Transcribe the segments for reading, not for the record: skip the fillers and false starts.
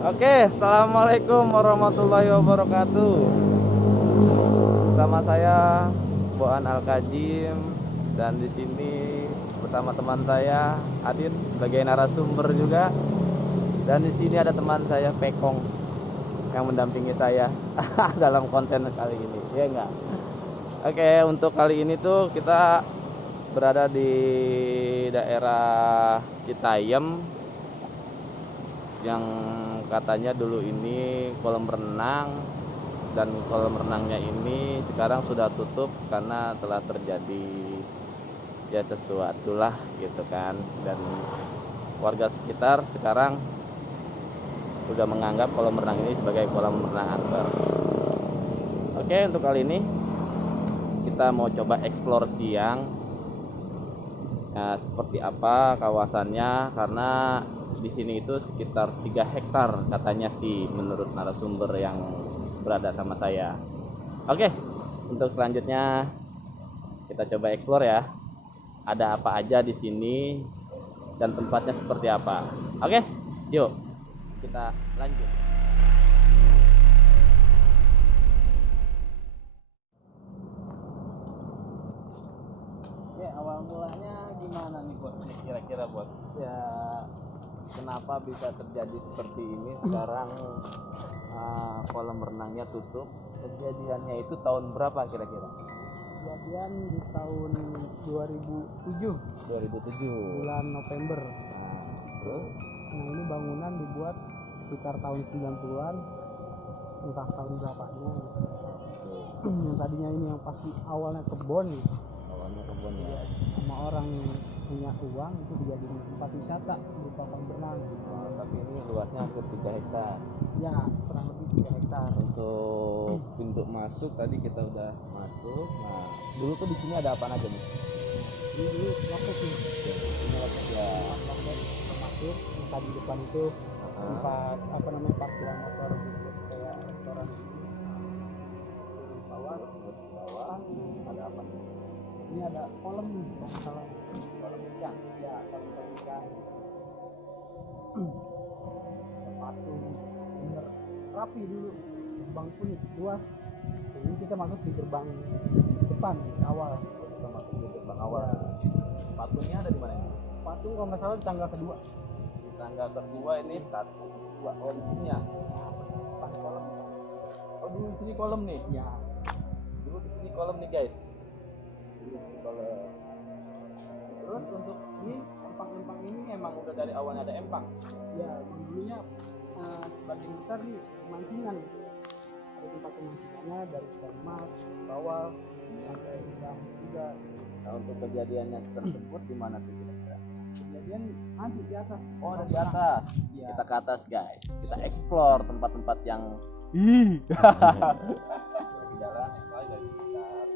Oke, assalamualaikum warahmatullahi wabarakatuh. Bersama saya Boan Al-Kajim dan di sini bersama teman saya Adit sebagai narasumber juga. Dan di sini ada teman saya Pekong yang mendampingi saya dalam konten kali ini. Ya enggak? Oke, untuk kali ini tuh kita berada di daerah Citayam yang katanya dulu ini kolam renang, dan kolam renangnya ini sekarang sudah tutup karena telah terjadi ya sesuatu lah gitu kan, dan warga sekitar sekarang sudah menganggap kolam renang ini sebagai kolam renang angker. Oke, untuk kali ini kita mau coba eksplor siang ya, seperti apa kawasannya, karena di sini itu sekitar 3 hektar katanya sih menurut narasumber yang berada sama saya. Oke, untuk selanjutnya kita coba eksplor ya. Ada apa aja di sini dan tempatnya seperti apa. Oke, yuk kita lanjut. Oke, awal mulanya gimana nih bos? Kira-kira bos ya, kenapa bisa terjadi seperti ini sekarang? Kolam renangnya tutup. Kejadiannya itu tahun berapa kira-kira? Kejadian di tahun 2007 bulan November. Terus Nah, ini bangunan dibuat sekitar tahun 90-an, entah tahun berapanya. Yang tadinya ini yang pasti awalnya kebun, awalnya kebun ya. sama orang punya uang itu dijadikan tempat wisata berupa kolam renang. Tapi ini luasnya hampir 3 hektar. Ya, kurang lebih 3 hektar. Untuk pintu masuk tadi kita udah masuk. Nah, dulu tuh di sini ada apa aja nih? Ini waktu sih Ini waktu ya. masuk tadi depan itu tempat parkiran motor gitu, kayak restoran. Bawah Ada apa nih? ini ada kolam nih, salah Kolam ikan. ya, kolam ikan. Patung bener rapi dulu, gerbang pun luas. Ini kita masuk di gerbang depan awal. Kita masuk di gerbang awal. Patungnya ada di mana ini? Patung kalau nggak salah di tangga kedua. Di tangga kedua ini 1, 2. Oh, di sini ya. Pas kolam. Oh, di sini kolam nih. Ya, Dulu di sini kolam nih, guys. Dulu di sini kolam. Terus untuk ini empang-empang ini emang udah dari awalnya ada empang. ya dulunya sebagian besar nih pemancingan. Ada tempat pemancingannya dari Mas bawah sampai yang juga. Nah, untuk kejadiannya tersebut di mana tuh kira-kira? Kejadian nanti di atas. Oh, ada di atas. Ya. Kita ke atas, guys. Kita explore tempat-tempat yang Ih. di jalan explore dari sekitar.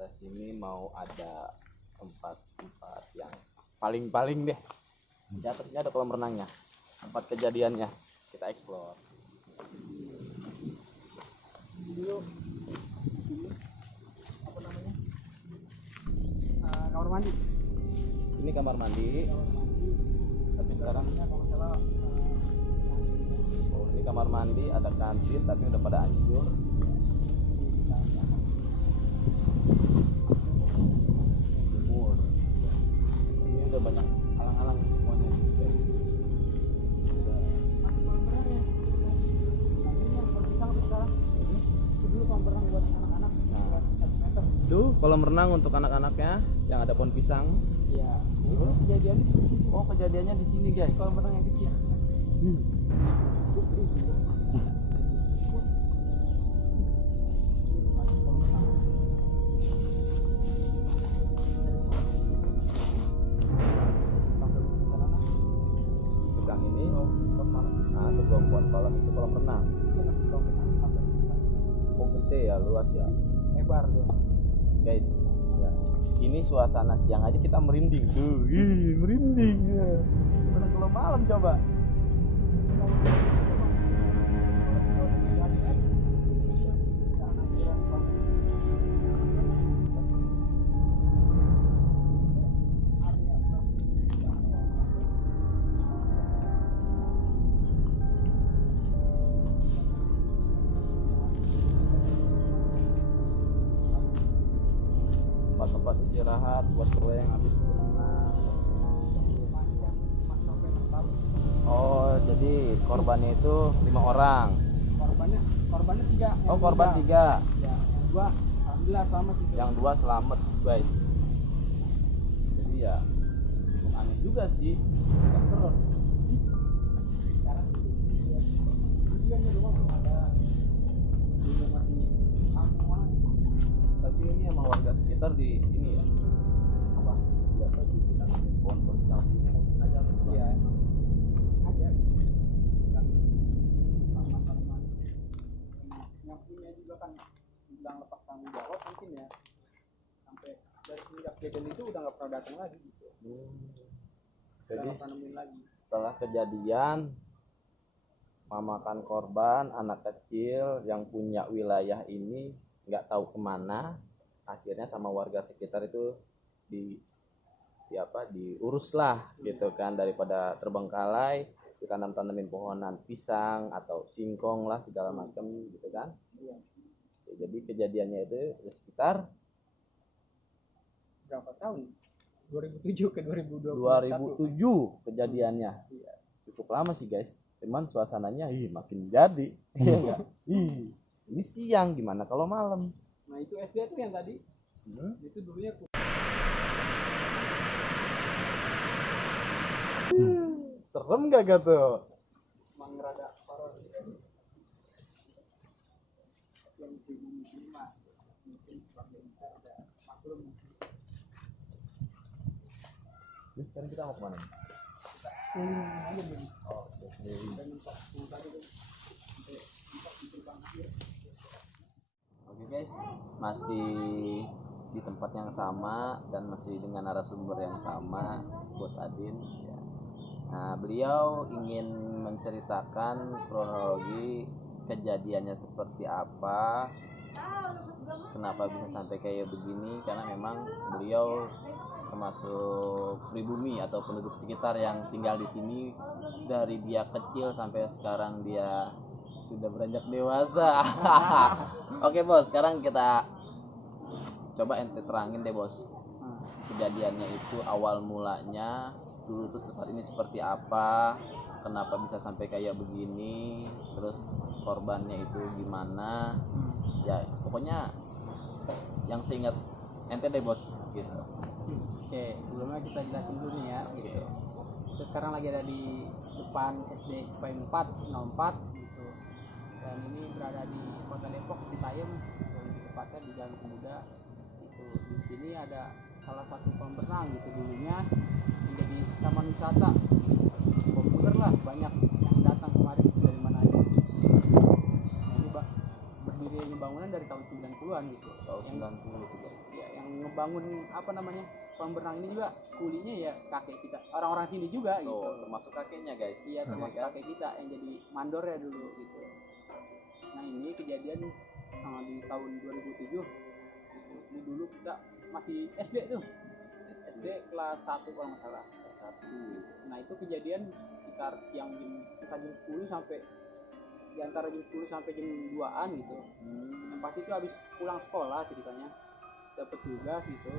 atas sini mau ada tempat-tempat yang paling-paling deh. Di atasnya ada kolam renangnya, tempat kejadiannya. kita explore. Dulu ini apa namanya, kamar mandi. Ini kamar mandi, Kamar mandi. tapi sekarang Kalau nggak salah oh, ini kamar mandi ada kantin tapi udah pada hancur. Timur. Ini udah banyak alang-alang semuanya guys. masih kolam renang ya. Nanti yang berpisah sekarang. Itu dulu kolam renang buat anak-anak. Nah. Buat 1 meter. Itu kolam renang untuk anak-anaknya yang ada pohon pisang. Iya. Itu kejadiannya di situ. Oh, kejadiannya di sini guys. Kolam renang yang kecil. Pisang ini. Nah, itu pohon kolam itu kolam renang. Oh, gede ya, luas ya. Lebar dia. Guys, ya. Ini suasana siang aja kita merinding tuh. Ih, merinding ya. Gimana kalau malam coba? Tempat istirahat buat gue yang habis berenang. Oh, jadi korbannya itu 5 orang. Korbannya 3. Oh, korban 3. Ya, yang 2 alhamdulillah selamat sih. Yang 2 selamat, guys. Jadi ya aneh juga sih. Terus Sekarang dia rumah belum ada. Dia masih kampungan. tapi ini emang warga sekitar di ini ya. Apa? Biasa dibilang pohon sampingnya mau sengaja. Iya. Ada. Dan taman-taman yang punya juga kan bilang lepas tanggung jawab mungkin ya. Sampai dari semenjak kejadian itu udah nggak pernah datang lagi gitu. Jadi Udah nggak nemuin lagi. setelah kejadian memakan korban anak kecil yang punya wilayah ini nggak tahu kemana, akhirnya sama warga sekitar itu diurus lah gitu kan, daripada terbengkalai ditanam-tanamin pohonan pisang atau singkong lah segala macam gitu kan. Iya. Jadi kejadiannya itu sekitar Berapa tahun? 2007 ke 2021. 2007 kejadiannya. Iya. Cukup lama sih guys, cuman suasananya makin jadi. Iya enggak? Ini siang, gimana kalau malam? Nah itu SD tuh yang tadi itu dulunya Serem gak tuh? emang rada parah yang di mah mungkin sebagai ada maklum. Ini sekarang kita mau kemana? Aja dulu. Oh, Dan minta tadi tuh sampai minta diterbang air. oke guys, masih di tempat yang sama dan masih dengan narasumber yang sama, Bos Adin. Ya. Nah, beliau ingin menceritakan kronologi kejadiannya seperti apa, kenapa bisa sampai kayak begini, karena memang beliau termasuk pribumi atau penduduk sekitar yang tinggal di sini dari dia kecil sampai sekarang dia sudah beranjak dewasa. Oke bos, sekarang kita coba ente terangin deh bos, kejadiannya itu awal mulanya dulu tuh tempat ini seperti apa, kenapa bisa sampai kayak begini, terus korbannya itu gimana, ya pokoknya yang seingat ente deh bos gitu. Oke, sebelumnya kita jelasin dulu nih ya gitu. Kita sekarang lagi ada di depan SD IPA 404 gitu. Dan ini berada di Kota Depok, di Tayem, lebih tepatnya di Jalan Pemuda. Itu di sini ada salah satu kolam renang gitu dulunya menjadi taman wisata. Populer lah, banyak yang datang kemarin dari mana aja. Nah, ini berdiri ini bangunan dari tahun 90-an gitu. Tahun Yang 90 tuh guys. ya, yang ngebangun apa namanya? kolam berenang ini juga kulinya ya kakek kita, orang-orang sini juga gitu. Tuh, termasuk kakeknya guys. Iya, termasuk kan? kakek kita yang jadi mandor ya dulu gitu. Nah ini kejadian di tahun 2007 gitu. Ini dulu kita masih SD tuh, SD kelas 1 kalau nggak salah, kelas 1. Nah itu kejadian sekitar siang jam 10 sampai di antara jam 10 sampai jam 2-an gitu. Yang pasti itu habis pulang sekolah ceritanya, dapat tugas gitu.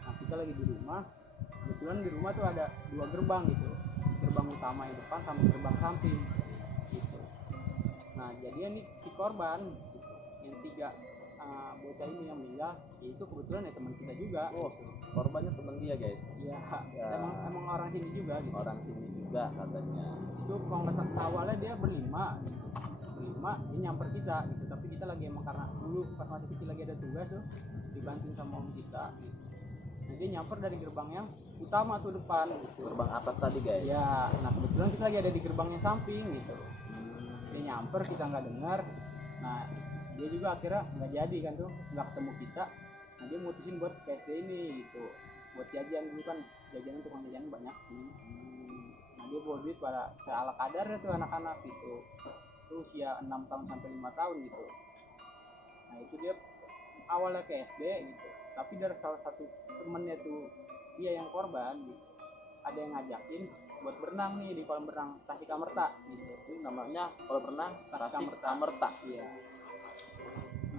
Nah kita lagi di rumah, kebetulan di rumah tuh ada 2 gerbang gitu, gerbang utama yang depan sama gerbang samping gitu. Nah jadinya nih si korban gitu, yang 3 bocah ini yang meninggal, yaitu kebetulan ya teman kita juga. Gitu. Korbannya teman dia guys. Iya, Ya. emang orang sini juga gitu. Orang sini juga katanya. Itu kalau nggak salah awalnya dia berlima gitu. Dia nyamper kita gitu, tapi kita lagi emang karena dulu pas masih kecil lagi ada tugas tuh dibantuin sama om kita gitu. Nah dia nyamper dari gerbang yang utama tuh depan gitu. Gerbang atas tadi guys. Ya, nah kebetulan kita lagi ada di gerbang yang samping gitu. Dia nyamper, kita nggak dengar. Nah dia juga akhirnya nggak jadi kan tuh, nggak ketemu kita. Nah dia mutusin buat ke SD ini gitu, buat jajan dulu kan, jajanan tukang jajan banyak. Nah dia bawa duit pada seala kadarnya tuh anak-anak gitu, itu usia 6 tahun sampai 5 tahun gitu. Nah itu dia awalnya ke SD gitu, tapi dari salah satu temennya tuh dia yang korban gitu, ada yang ngajakin buat berenang nih di kolam berenang Tasik Amerta gitu. Ini namanya kolam renang Tasik Amerta. Iya.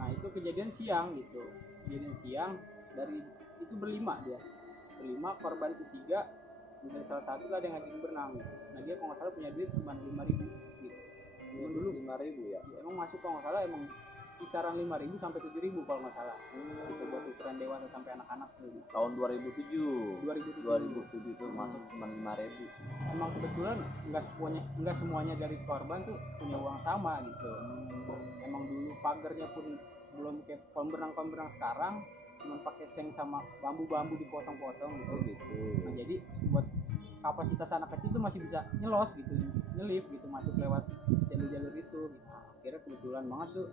Nah itu kejadian siang gitu, kejadian siang dari itu berlima dia, berlima, korban ketiga dari salah satu ada yang ngajakin berenang gitu. Nah dia kalau nggak salah punya duit cuma 5.000 gitu. Emang dulu 5.000 ya. emang masuk kalau nggak salah emang kisaran 5.000 sampai 7.000 kalau nggak salah. Itu buat ukuran dewasa sampai anak-anak gitu. Tahun 2007. 2007 itu masuk cuma 5.000. Emang kebetulan nggak semuanya dari korban tuh punya uang sama gitu. Emang dulu pagarnya pun belum kayak kolam berenang sekarang, cuma pakai seng sama bambu-bambu dipotong-potong gitu. Oh gitu. Nah jadi buat kapasitas anak kecil tuh masih bisa nyelos gitu, nyelip gitu, masuk lewat jalur-jalur itu. Nah, akhirnya kebetulan banget tuh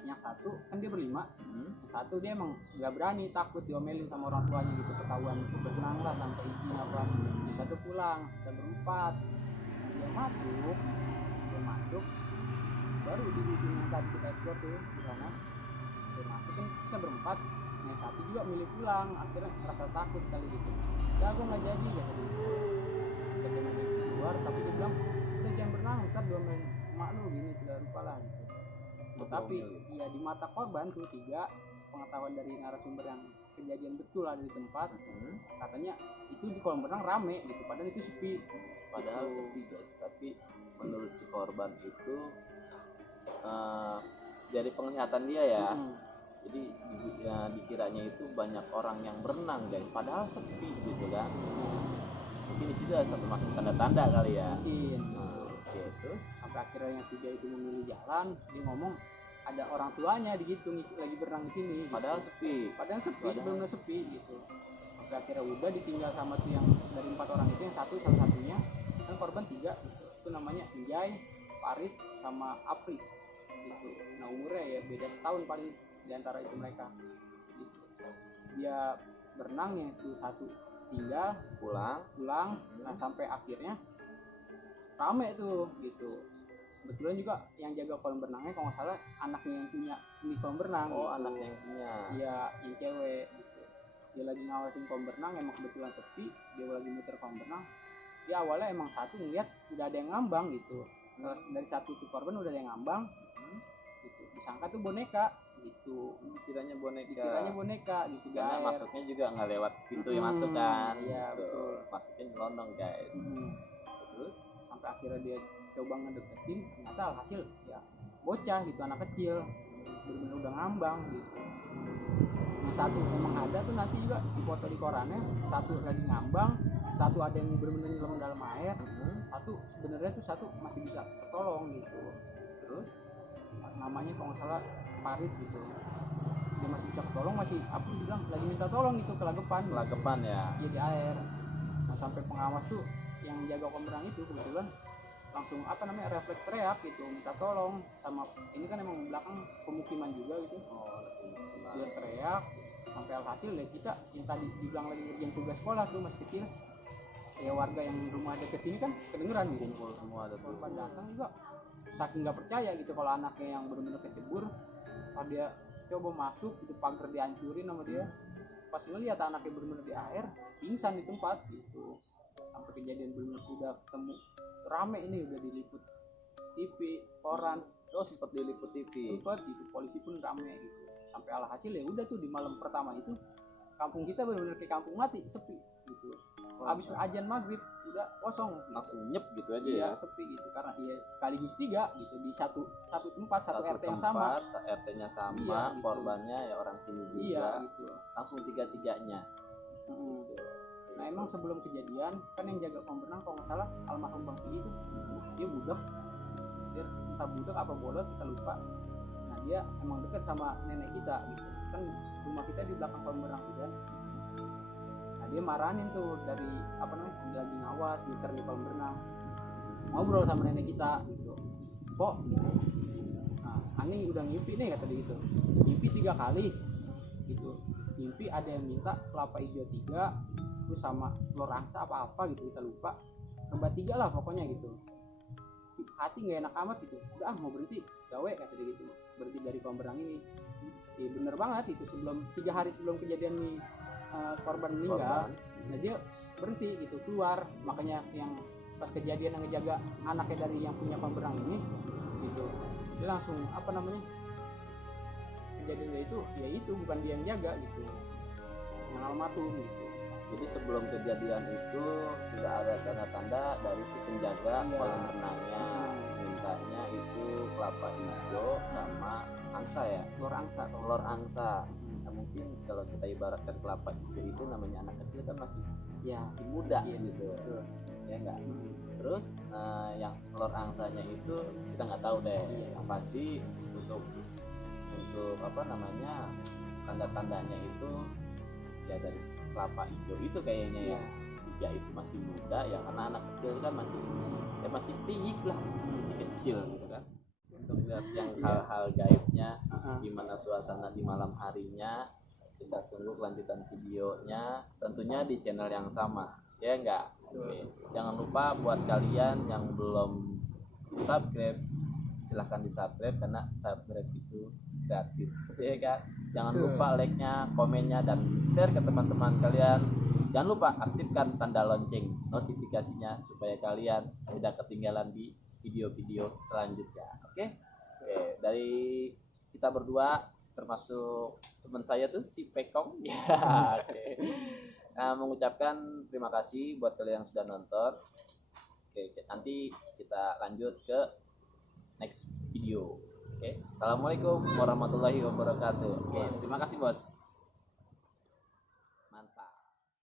yang satu kan dia berlima, yang satu dia emang nggak berani, takut diomelin sama orang tuanya gitu, ketahuan itu berenang lah sampai izin apa. Yang satu pulang, bisa berempat. Nah, dia masuk, baru di ujung yang tadi kita explore tuh di sana. Dia masuk kan bisa berempat, yang satu juga milih pulang, akhirnya merasa takut kali gitu. Ya gue nggak jadi kata dia. Dia pengen keluar, tapi dia bilang udah jangan berenang, ntar diomelin emak lu gini, sudah lupa lah gitu. Nah, tapi ya di mata korban tuh 3, pengetahuan dari narasumber yang kejadian betul ada di tempat, katanya itu di kolam renang rame gitu, padahal itu sepi. Padahal sepi guys, tapi menurut si korban itu dari penglihatan dia ya, jadi ya, dikiranya itu banyak orang yang berenang guys, padahal sepi gitu kan. Mungkin di situ ada satu masuk tanda-tanda kali ya. Mungkin. Oke, terus Sampai akhirnya yang 3 itu memilih jalan, dia ngomong ada orang tuanya di gitu lagi berenang di sini. padahal gitu. sepi. Benar-benar sepi gitu. Sampai akhirnya udah ditinggal sama tuh yang dari 4 orang itu, yang satu salah satunya kan korban 3 gitu. Itu namanya Enjay, Farid sama Apri gitu. Nah umurnya ya beda setahun paling di antara itu mereka gitu. Dia berenang, yang itu satu tinggal Pulang. nah sampai akhirnya rame tuh gitu. Kebetulan juga yang jaga kolam berenangnya kalau nggak salah anaknya yang punya ini kolam berenang. Oh gitu. anaknya yang punya. Iya, yang cewek gitu. Dia lagi ngawasin kolam berenang, emang kebetulan sepi, dia lagi muter kolam berenang. Dia awalnya emang satu ngeliat udah ada yang ngambang gitu. Dari satu tuh korban udah ada yang ngambang gitu. Disangka tuh boneka gitu. Dikiranya Dikiranya boneka gitu. Karena air. masuknya juga nggak lewat pintu yang masuk kan. Iya, Gitu. betul. Masuknya nyelonong guys. Terus Sampai akhirnya dia coba ngedeketin, ternyata alhasil ya bocah gitu, anak kecil, bener-bener udah ngambang gitu. Yang satu memang ada tuh nanti juga di foto di korannya, satu lagi ngambang, satu ada yang bener-bener nyelam dalam air, satu sebenarnya tuh satu masih bisa ketolong gitu. Terus namanya kalau nggak salah Farid gitu, dia masih bisa ketolong, masih aku bilang lagi minta tolong gitu, kelagepan ya. dia di air. Nah sampai pengawas tuh yang jaga kolam renang itu kebetulan langsung refleks teriak gitu, minta tolong. Sama ini kan emang belakang pemukiman juga gitu, dia teriak sampai alhasil ya kita yang tadi dibilang lagi ngerjain tugas sekolah tuh masih kecil ya, warga yang rumah deket sini kan kedengeran gitu, Kumpul semua ada tuh. korban datang juga saking nggak percaya gitu kalau anaknya yang benar-benar kecebur, pas dia coba masuk itu pagar dihancurin sama dia, pas ngeliat anaknya benar-benar di air pingsan di tempat gitu. Sampai kejadian benar-benar udah ketemu rame ini, udah diliput TV, koran, Oh, sempat diliput TV. tempat gitu, polisi pun rame gitu. Sampai alhasil ya udah tuh di malam pertama itu kampung kita benar-benar kayak kampung mati, sepi gitu. Habis azan maghrib udah kosong gitu. Langsung nyep gitu aja Iya, ya. sepi gitu karena iya sekaligus 3 gitu di satu tempat, satu RT yang sama. RT-nya sama, Iya, gitu. korbannya ya orang sini juga. Iya gitu. Langsung tiga-tiganya. Mm. Nah emang sebelum kejadian kan yang jaga kolam renang kalau nggak salah almarhum Bang Pi itu dia budak, dia entah budak apa bolot kita lupa. Nah dia emang dekat sama nenek kita gitu kan, rumah kita di belakang kolam renang juga. Nah dia marahin tuh dari apa namanya, lagi ngawas ngiter di kolam renang, ngobrol sama nenek kita gitu, kok gitu. Nah Ani udah ngimpi nih kata dia gitu, ngimpi 3 kali gitu, ngimpi ada yang minta kelapa hijau 3 terus sama telur angsa apa gitu kita lupa, kembar 3 lah pokoknya gitu. Hati nggak enak amat gitu, udah mau berhenti gawe kata dia gitu, berhenti dari kolam renang ini. Ya bener banget itu, sebelum 3 hari sebelum kejadian nih korban meninggal, nah dia berhenti gitu keluar. Makanya yang pas kejadian yang ngejaga anaknya dari yang punya kolam renang ini gitu, dia langsung apa namanya, kejadiannya itu ya itu bukan dia yang jaga gitu, yang almarhum gitu. Jadi sebelum kejadian itu sudah ada tanda-tanda dari si penjaga Iya. kolam renangnya mintanya itu kelapa hijau sama angsa ya, Telur angsa atau telur angsa. Nah, mungkin kalau kita ibaratkan kelapa hijau itu namanya anak kecil kan masih ya muda Iya, gitu, betul. ya enggak. Terus yang telur angsanya itu kita nggak tahu deh. Iya. Yang pasti untuk apa namanya, tanda-tandanya itu ya dari kelapa hijau itu kayaknya ya. Tiga itu masih muda ya, karena anak kecil kan masih piyik lah, masih kecil gitu kan. Untuk lihat yang hal-hal gaibnya, gimana suasana di malam harinya, kita tunggu kelanjutan videonya tentunya di channel yang sama ya enggak. Oke. Jangan lupa buat kalian yang belum subscribe, silahkan di subscribe karena subscribe itu gratis ya kan. Jangan lupa like-nya, komennya, dan share ke teman-teman kalian. Jangan lupa aktifkan tanda lonceng notifikasinya supaya kalian tidak ketinggalan di video-video selanjutnya. Oke? Dari kita berdua termasuk teman saya tuh si Pekong ya. Oke. Nah, mengucapkan terima kasih buat kalian yang sudah nonton. Oke, nanti kita lanjut ke next video. Oke, assalamualaikum warahmatullahi wabarakatuh. Oke, terima kasih bos.